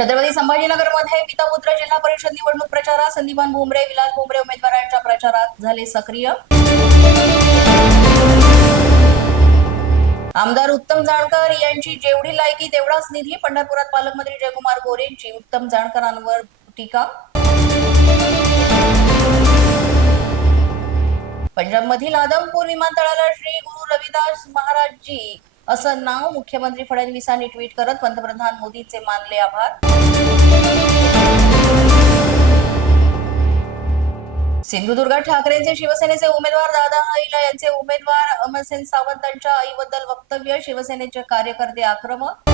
छत्रपती संभाजीनगरमध्ये पिता पुत्र जिल्हा परिषद निवडणूक प्रचारात संदीपान भुमरे, विलास भुमरे उमेदवारांच्या प्रचारात झाले सक्रिय। आमदार उत्तम जानकर यांची जेवढी लायकी तेवढाच निधी। पंढरपुरात पालकमंत्री जयकुमार गोरेंची उत्तम जानकरांवर टीका। पंजाबमधील आदमपूर विमानतळाला श्री गुरु रविदास महाराजजी असं नाव। मुख्यमंत्री फडणवीसांनी ट्विट करत पंतप्रधान मोदींचे मानले आभार। सिंधुदुर्गात ठाकरेंचे शिवसेनेचे उमेदवार दादा हईला यांचे उमेदवार अमरसेन सावंतांच्या आईबद्दल वक्तव्य। शिवसेनेचे कार्यकर्ते आक्रमक।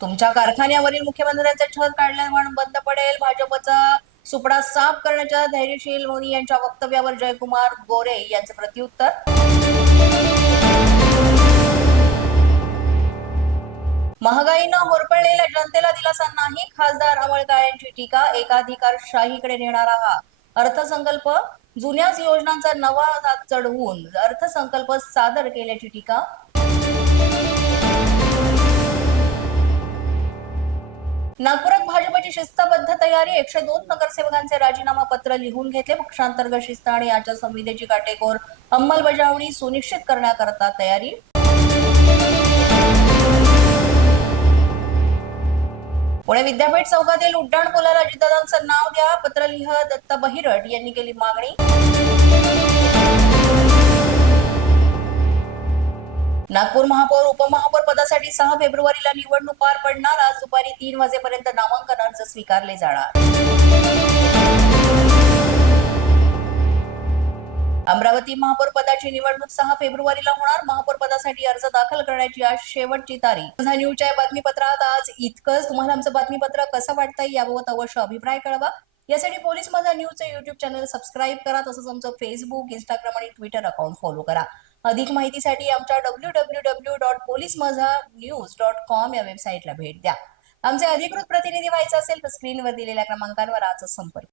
तुमच्या कारखान्यावरील मुख्यमंत्र्यांचे छत काढल्यामुळे बंद पडेल। भाजपचा सुपडा साफ करण्याच्या धैर्यशील मोदी यांच्या वक्तव्यावर जयकुमार गोरे यांचे प्रत्युत्तर। महागाईनं होरपळलेल्या जनतेला दिलासा नाही। खासदार अमळ काळेंची टीका। एकाधिकारशाहीकडे नेणारा हा अर्थसंकल्प। जुन्याच योजनांचा नवा हात चढवून अर्थसंकल्प सादर केल्याची टीका। नागपुरात भाजपची शिस्तबद्ध तयारी। 102 नगरसेवकांचे राजीनामा पत्र लिहून घेतले। पक्षांतर्गत शिस्त आणि आचारसंहितेची काटेकोर अंमलबजावणी सुनिश्चित करण्याकरता तयारी। पुणे विद्यापीठ चौकातील उड्डाणपुलाला अजितदादांचं नाव द्या। पत्र लिहत दत्ता बहिरट यांनी केली मागणी। नागपूर महापौर उपमहापौर पदासाठी 6 फेब्रुवारीला निवडणूक पार पडणार। आज दुपारी 3 वाजेपर्यंत नामांकन अर्ज स्वीकारले जाणार। अमरावती महापौर पदाची निवडणूक 6 फेब्रुवारीला होणार। महापौर पदासाठी अर्ज दाखल करण्याची आज शेवटची तारीख। माझा न्यूजच्या बातमीपत्रात आज इतकंच। तुम्हाला आमचं बातमीपत्र कसं वाटतंय याबाबत अवश्य अभिप्राय कळवा। यासाठी पोलीस माझा न्यूजचं युट्यूब चॅनल सबस्क्राईब करा। तसंच आमचं फेसबुक, इंस्टाग्राम आणि ट्विटर अकाउंट फॉलो करा। अधिक माहितीसाठी आमच्या www.policemazhanews.com या वेबसाईटला भेट द्या। आमचे अधिकृत प्रतिनिधी व्हायचे असेल तर स्क्रीनवर दिलेल्या क्रमांकावर आजच संपर्क